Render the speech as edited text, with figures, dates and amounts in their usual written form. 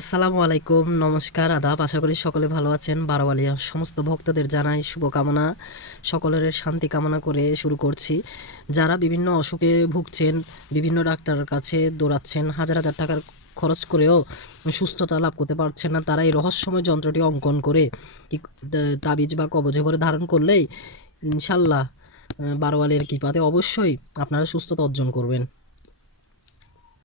আসসালামু আলাইকুম, নমস্কার, আদাব। আশা করি সকলে ভালো আছেন। বারোয়ালিয়া সমস্ত ভক্তদের জানাই শুভকামনা, সকলের শান্তি কামনা করে শুরু করছি। যারা বিভিন্ন অসুখে ভুগছেন, বিভিন্ন ডাক্তারের কাছে দৌড়াচ্ছেন, হাজার হাজার টাকার খরচ করেও সুস্থতা লাভ করতে পারছেন না, তারা এই রহস্যময় যন্ত্রটি অঙ্কন করে তাবিজ বা কবজে ভরে ধারণ করলেই ইনশাল্লাহ বারোয়ালের কৃপাতে অবশ্যই আপনারা সুস্থতা অর্জন করবেন।